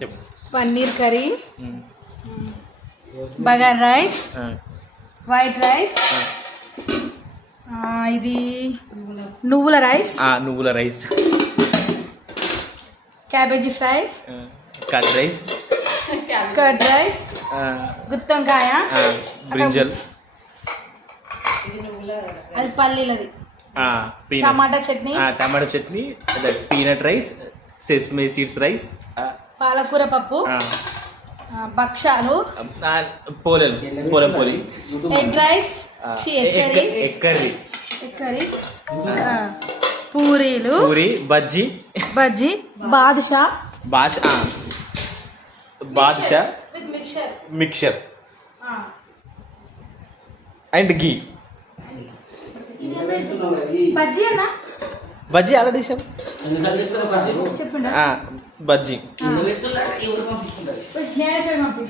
చెప్పు. Paneer curry, bagara rice, white rice, ఇది నువ్వుల రైస్, నువ్వుల rice, cabbage fry, curd rice, curd rice, గుత్తొంకాయ, బ్రింజల్, అది పల్లీలది, tomato chutney, peanut rice, sesame seeds rice, పాలకూర పప్పు, భక్షాలు, పోలి, ఎగ్ రైస్, ఎగ్ కర్రీ, పూరీలు, bajji, badusha mixture and ghee. Bajji అన్న బజ్జీ అలా తీసాం చెప్పండి. బజ్జీ జ్ఞానేశ్వరి పంపి